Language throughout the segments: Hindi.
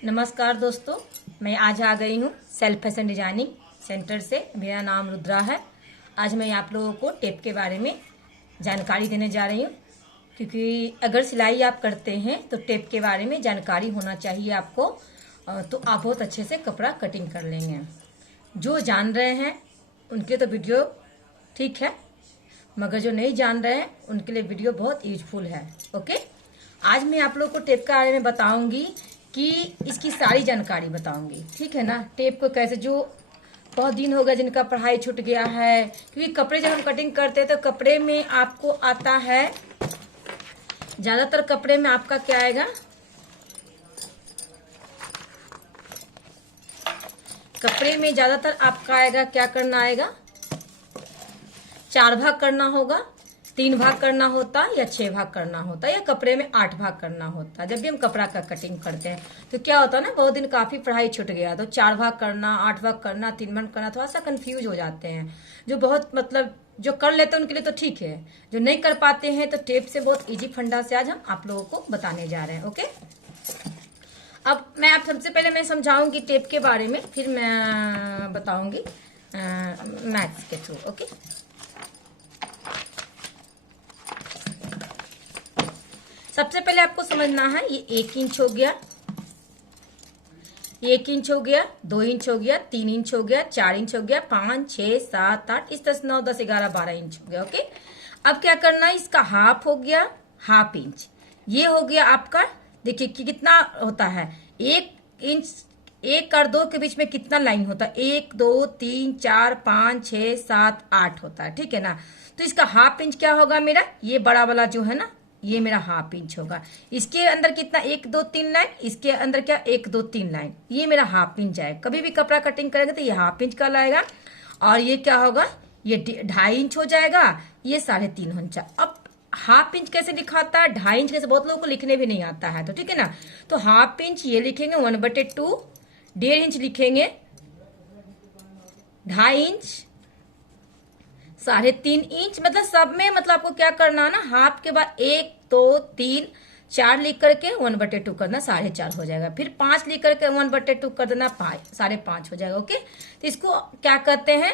नमस्कार दोस्तों, मैं आज आ गई हूँ सेल्फ फैशन डिजाइनिंग सेंटर से। मेरा नाम रुद्रा है। आज मैं आप लोगों को टेप के बारे में जानकारी देने जा रही हूँ, क्योंकि अगर सिलाई आप करते हैं तो टेप के बारे में जानकारी होना चाहिए आपको। तो आप बहुत अच्छे से कपड़ा कटिंग कर लेंगे। जो जान रहे हैं उनके तो वीडियो ठीक है, मगर जो नहीं जान रहे हैं उनके लिए वीडियो बहुत यूजफुल है। ओके, आज मैं आप लोगों को टेप के बारे में बताऊंगी कि इसकी सारी जानकारी बताऊंगी, ठीक है ना। टेप को कैसे, जो बहुत दिन हो गया जिनका पढ़ाई छूट गया है, क्योंकि कपड़े जब हम कटिंग करते हैं तो कपड़े में आपको आता है, ज्यादातर कपड़े में आपका क्या आएगा, कपड़े में ज्यादातर आपका आएगा, क्या करना आएगा, 4 भाग करना होगा, 3 भाग करना होता या 6 भाग करना होता या कपड़े में 8 भाग करना होता। जब भी हम कपड़ा का कटिंग करते हैं तो क्या होता है ना, बहुत दिन काफी पढ़ाई छूट गया तो 4 भाग करना, 8 भाग करना, 3 भाग करना, थोड़ा सा कंफ्यूज हो जाते हैं। जो बहुत मतलब जो कर लेते हैं उनके लिए तो ठीक है, जो नहीं कर पाते हैं तो टेप से बहुत इजी फंडा से आज हम आप लोगों को बताने जा रहे हैं। ओके, अब मैं आप सबसे पहले मैं समझाऊंगी टेप के बारे में, फिर मैं बताऊंगी मैथ्स के थ्रू। ओके, सबसे पहले आपको समझना है, ये 1 इंच हो गया, 1 इंच हो गया, 2 इंच हो गया, 3 इंच हो गया, 4 इंच हो गया, 5, 6, 7, 8, इस तरह से 9, 10, 11, 12 इंच हो गया। ओके, अब क्या करना है, इसका हाफ हो गया, ½ इंच, ये हो गया आपका। देखिए कि कितना होता है, 1 इंच, 1 और 2 के बीच में कितना लाइन होता है, 1, 2, 3, 4, 5, 6, 7, 8 होता है, ठीक है ना। तो इसका ½ इंच क्या होगा मेरा, ये बड़ा वाला जो है ना, ये मेरा ½ इंच होगा। इसके अंदर कितना, 1, 2, 3 लाइन, इसके अंदर क्या 1, 2, 3 लाइन, ये मेरा ½ इंच आएगा। कभी भी कपड़ा कटिंग करेंगे तो ये ½ इंच का लाएगा, और ये क्या होगा, ये 2.5 इंच हो जाएगा, ये 3.5 इंच। अब ½ इंच कैसे लिखाता है, 2.5 इंच कैसे, बहुत लोगों को लिखने भी नहीं आता है, तो ठीक है ना। तो ½ इंच ये लिखेंगे 1/2, 1.5 इंच लिखेंगे, 2.5 इंच, 3.5 इंच, मतलब सब में मतलब आपको क्या करना है ना, हाफ के बाद 1, 2, 3, 4 लिख करके 1/2 करना, 4.5 हो जाएगा। फिर 5 लिख करके 1/2 कर देना, 5.5 हो जाएगा। ओके, तो इसको क्या कहते हैं,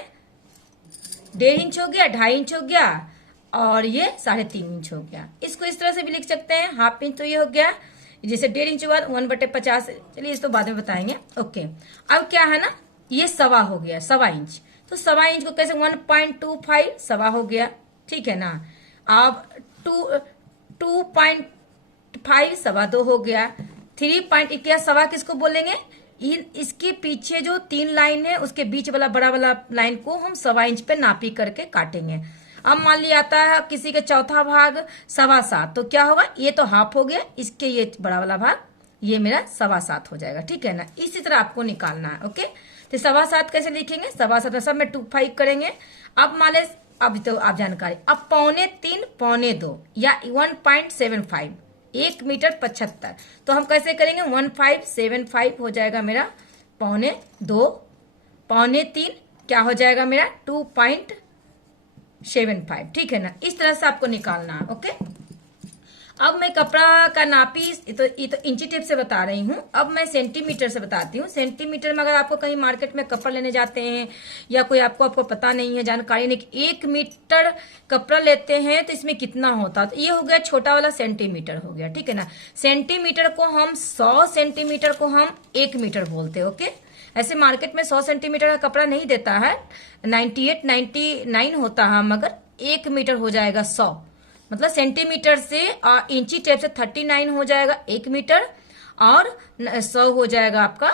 1.5 इंच हो गया, 2.5 इंच हो गया, और ये 3.5 इंच हो गया। इसको इस तरह से भी लिख सकते हैं, ½ इंच तो ये हो गया, जैसे 1.5 इंच हुआ 1/50। चलिए इस तो बाद में बताएंगे। ओके, अब क्या है ना, ये 1.25 हो गया, 1.25 इंच। तो 1.25 इंच को कैसे, 1.25 1.25 हो गया, ठीक है ना। अब 2.5 2.2 हो गया, 3.1 1.25 किसको बोलेंगे, इसके पीछे जो 3 लाइन है उसके बीच वाला बड़ा वाला लाइन को हम 1.25 इंच पे नापी करके काटेंगे। अब मान लिया आता है किसी के चौथा भाग 7.25, तो क्या होगा, ये तो ½ हो गया, इसके ये बड़ा वाला भाग ये मेरा 7.25 हो जाएगा, ठीक है ना। इसी तरह आपको निकालना है। ओके, तो 7.25 कैसे लिखेंगे, 7.25 सब में 2.5 करेंगे। अब मान ले, अब तो आप जानकारी, अब 3.25, 2.25 या 1.75, 1 मीटर 75, तो हम कैसे करेंगे, 1.575 हो जाएगा मेरा, 2.25, 3.25 क्या हो जाएगा मेरा 2.75, ठीक है ना। इस तरह से आपको निकालना है। ओके, अब मैं कपड़ा का नापी ये तो इंची टेप से बता रही हूँ, अब मैं सेंटीमीटर से बताती हूँ। सेंटीमीटर में अगर आपको कहीं मार्केट में कपड़ा लेने जाते हैं या कोई आपको पता नहीं है, जानकारी नहीं कि 1 मीटर कपड़ा लेते हैं तो इसमें कितना होता है, तो ये हो गया छोटा वाला सेंटीमीटर हो गया, ठीक है ना। सेंटीमीटर को हम 100 सेंटीमीटर को हम 1 मीटर बोलते हैं। ओके, ऐसे मार्केट में 100 सेंटीमीटर का कपड़ा नहीं देता है, 98 99 होता है, मगर 1 मीटर हो जाएगा 100, मतलब सेंटीमीटर से इंची टेप से 39 हो जाएगा 1 मीटर, और 100 हो जाएगा आपका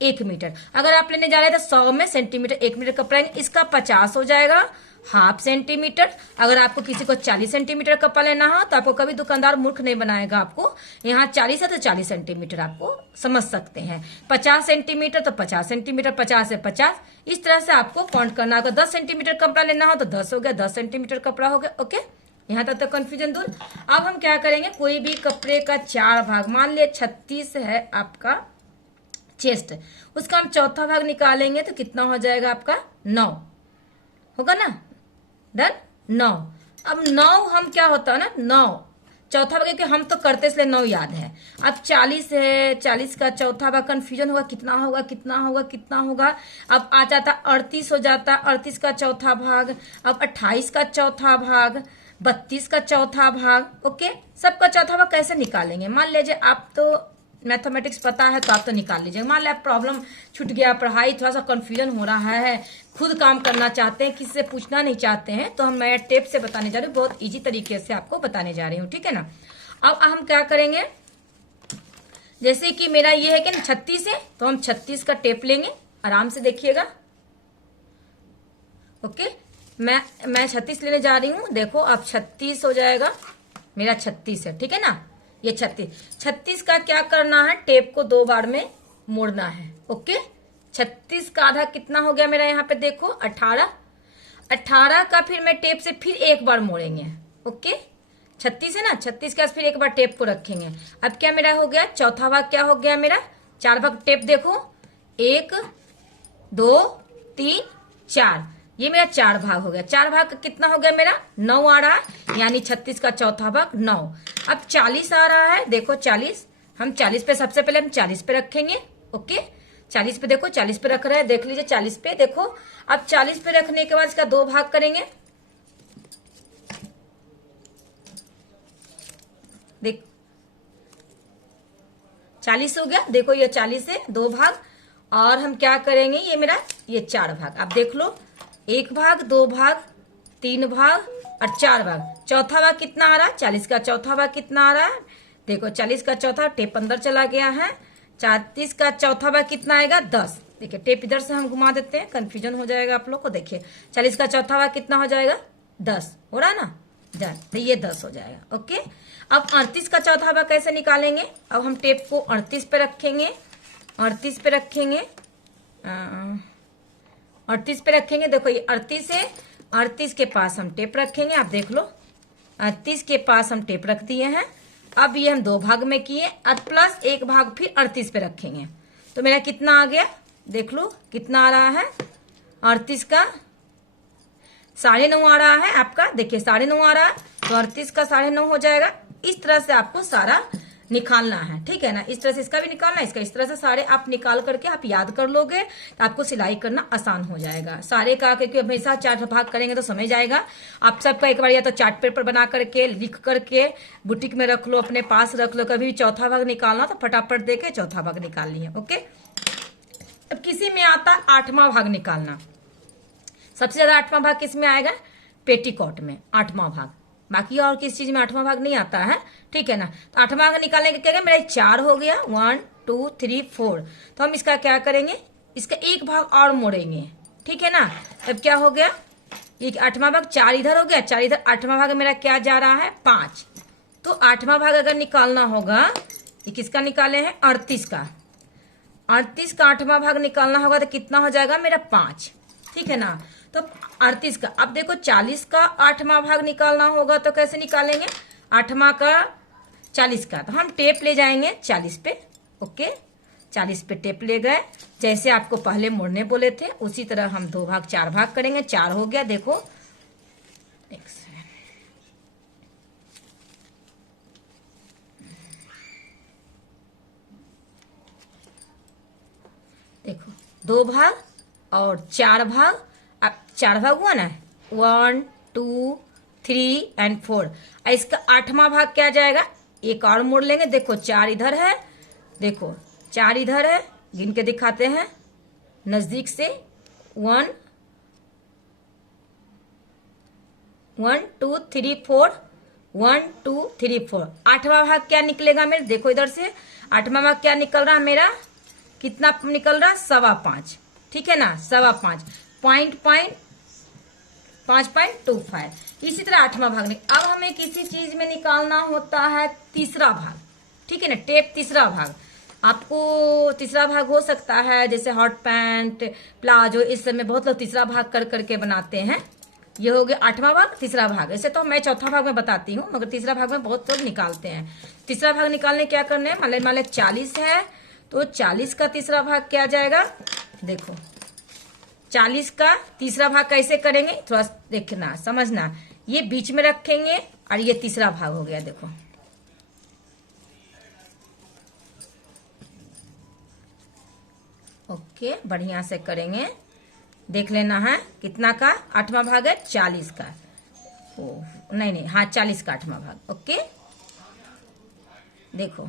1 मीटर। अगर आप लेने जा रहे हैं तो 100 में सेंटीमीटर 1 मीटर कपड़ा, इसका 50 हो जाएगा ½ सेंटीमीटर। अगर आपको किसी को 40 सेंटीमीटर कपड़ा लेना हो तो आपको कभी दुकानदार मूर्ख नहीं बनाएगा, आपको यहाँ 40 है तो 40 सेंटीमीटर आपको समझ सकते हैं, 50 सेंटीमीटर तो 50 सेंटीमीटर, 50 से 50, इस तरह से आपको काउंट करना होगा। 10 सेंटीमीटर कपड़ा लेना हो तो 10 हो गया, 10 सेंटीमीटर कपड़ा हो गया। ओके, यहाँ तक तो कंफ्यूजन दूर। अब हम क्या करेंगे, कोई भी कपड़े का 4 भाग, मान लिया 36 है आपका चेस्ट, उसका हम चौथा भाग निकालेंगे तो कितना हो जाएगा आपका 9 होगा ना, डन 9। अब 9 हम क्या होता है ना, 9 चौथा भाग, क्योंकि हम तो करते इसलिए 9 याद है। अब 40 है, 40 का चौथा भाग कंफ्यूजन होगा, कितना होगा कितना होगा कितना होगा। अब आ जाता 38 हो जाता, 38 का चौथा भाग। अब 28 का चौथा भाग, 32 का चौथा भाग। ओके, सबका चौथा भाग कैसे निकालेंगे? मान लीजिए आप तो मैथमेटिक्स पता है तो आप तो निकाल लीजिए। मान लिया प्रॉब्लम छूट गया, पढ़ाई थोड़ा सा कंफ्यूजन हो रहा है, खुद काम करना चाहते हैं, किसी से पूछना नहीं चाहते हैं, तो हम मैं टेप से बताने जा रही हूँ, बहुत इजी तरीके से आपको बताने जा रही हूँ, ठीक है ना। अब हम क्या करेंगे, जैसे कि मेरा ये है कि 36 है तो हम 36 का टेप लेंगे, आराम से देखिएगा। ओके, मैं 36 लेने जा रही हूँ। देखो अब 36 हो जाएगा, मेरा 36 है, ठीक है ना। ये 36 का क्या करना है, टेप को 2 बार में मोड़ना है। ओके, 36 का आधा कितना हो गया मेरा, यहाँ पे देखो 18। 18 का फिर मैं टेप से फिर 1 बार मोड़ेंगे। ओके, 36 है ना, 36 के पास फिर 1 बार टेप को रखेंगे। अब क्या मेरा हो गया, चौथा भाग क्या हो गया मेरा, 4 भाग टेप देखो, 1 2 3 4, ये मेरा 4 भाग हो गया। 4 भाग का कितना हो गया मेरा, 9 आ रहा है, यानी 36 का चौथा भाग 9। अब 40 आ रहा है, देखो 40, हम 40 पे सबसे पहले हम 40 पे रखेंगे। ओके, 40 पे देखो, 40 पे रख रहे हैं, देख लीजिए 40 पे देखो। अब 40 पे रखने के बाद इसका 2 भाग करेंगे। देख 40 हो गया, देखो ये 40 है, 2 भाग। और हम क्या करेंगे, ये मेरा ये 4 भाग, आप देख लो, 1 भाग 2 भाग 3 भाग और 4 भाग। चौथा भाग कितना आ रहा है, 40 का चौथा भाग कितना आ रहा है, देखो 40 का चौथा, टेप अंदर चला गया है। 34 का चौथा भाग कितना आएगा, 10। देखिए टेप इधर से हम घुमा देते हैं, कंफ्यूजन हो जाएगा आप लोग को। देखिए 40 का चौथा भाग कितना हो जाएगा, 10 हो रहा है ना, तो ये 10 हो जाएगा। ओके, अब 38 का चौथा भाग कैसे निकालेंगे, अब हम टेप को 38 पे रखेंगे, 38 पे रखेंगे, 38 पे रखेंगे। देखो ये 38 है, 38 के पास हम टेप रखेंगे, आप देख लो 38 के पास हम टेप रख दिए हैं। अब ये हम 2 भाग में किए और प्लस 1 भाग फिर 38 पे रखेंगे, तो मेरा कितना आ गया, देख लो कितना आ रहा है, 38 का 9.5 आ रहा है आपका, देखिए 9.5 आ रहा है, तो 38 का 9.5 हो जाएगा। इस तरह से आपको सारा निकालना है, ठीक है ना। इस तरह से इसका भी निकालना है, इसका इस तरह से सारे आप निकाल करके आप याद कर लोगे तो आपको सिलाई करना आसान हो जाएगा। सारे का क्योंकि हमेशा 4 भाग करेंगे तो समझ आएगा। आप सबका एक बार या तो चार्ट पेपर बना करके लिख करके बुटीक में रख लो, अपने पास रख लो, कभी भी चौथा भाग निकालना तो फटाफट दे के चौथा भाग निकाल लिया। ओके, अब किसी में आता 8वां भाग निकालना, सबसे ज्यादा 8वां भाग किस में आएगा, पेटीकोट में 8वां भाग, बाकी और किस चीज में 8वां भाग नहीं आता है, ठीक है ना। तो 8वां भाग निकालने के क्या, मेरा 4 हो गया, 1 2 3 4, तो हम इसका क्या करेंगे, इसका 1 भाग और मोड़ेंगे, ठीक है ना। तब क्या हो गया, एक 8वां भाग, 4 इधर हो गया, 4 इधर, 8वां भाग मेरा क्या जा रहा है, 5। तो 8वां भाग अगर निकालना होगा, ये किसका निकाले हैं, 38 का, 38 का 8वां भाग निकालना होगा तो कितना हो जाएगा मेरा, 5, ठीक है ना। तो 38 का, अब देखो 40 का 8वां भाग निकालना होगा तो कैसे निकालेंगे, 8वां का 40 का, तो हम टेप ले जाएंगे 40 पे। ओके, 40 पे टेप ले गए, जैसे आपको पहले मोड़ने बोले थे उसी तरह हम 2 भाग 4 भाग करेंगे। 4 हो गया, देखो देखो 2 भाग और 4 भाग, अब 4 भाग हुआ ना, 1 2 3 एंड 4। इसका 8वां भाग क्या जाएगा, एक और मोड़ लेंगे, देखो 4 इधर है, देखो 4 इधर है, गिन के दिखाते हैं नजदीक से, 1 1 2 3 4, 1 2 3 4। 8वां भाग क्या निकलेगा मेरे, देखो इधर से 8वां भाग क्या निकल रहा है मेरा, कितना निकल रहा, 5.25, ठीक है ना, 5.25, 5.25। इसी तरह 8वां भाग अब हमें किसी चीज में निकालना होता है तीसरा भाग, ठीक है ना, टेप तीसरा भाग। आपको तीसरा भाग हो सकता है जैसे हॉट पैंट, प्लाजो, इस सब में बहुत लोग तीसरा भाग कर करके बनाते हैं। ये हो गया 8वां भाग, तीसरा भाग। ऐसे तो मैं चौथा भाग में बताती हूँ, मगर तीसरा भाग में बहुत लोग निकालते हैं। तीसरा भाग निकालने क्या करना है, मान लो 40 है तो 40 का तीसरा भाग क्या जाएगा, देखो 40 का तीसरा भाग कैसे करेंगे, थोड़ा देखना समझना, ये बीच में रखेंगे और ये तीसरा भाग हो गया, देखो ओके, बढ़िया से करेंगे। देख लेना है कितना का 8वां भाग है, 40 का। ओ नहीं, हाँ 40 का 8वां भाग। ओके, देखो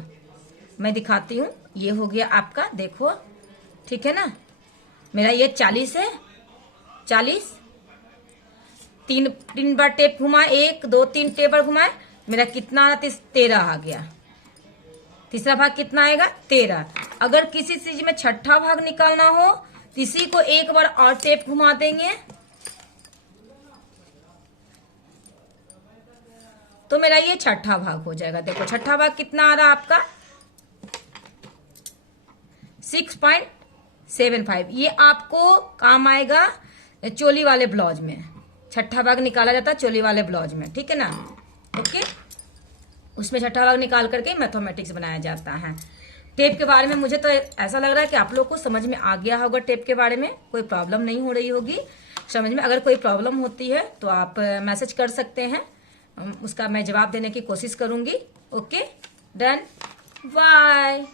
मैं दिखाती हूँ। ये हो गया आपका, देखो ठीक है ना। मेरा ये 40 है, 40 तीन बार टेप घुमाए, 1 2 3 टेप बार घुमाए, मेरा कितना 13 आ गया। तीसरा भाग कितना आएगा, 13। अगर किसी चीज में छठा भाग निकालना हो तो इसी को एक बार और टेप घुमा देंगे तो मेरा ये छठा भाग हो जाएगा। देखो छठा भाग कितना आ रहा आपका 6.75। ये आपको काम आएगा चोली वाले ब्लाउज में। छठा भाग निकाला जाता है चोली वाले ब्लाउज में, ठीक है ना। ओके, उसमें छठा भाग निकाल करके मैथमेटिक्स बनाया जाता है। टेप के बारे में मुझे तो ऐसा लग रहा है कि आप लोग को समझ में आ गया होगा। टेप के बारे में कोई प्रॉब्लम नहीं हो रही होगी समझ में। अगर कोई प्रॉब्लम होती है तो आप मैसेज कर सकते हैं, उसका मैं जवाब देने की कोशिश करूंगी। Okay, done, bye.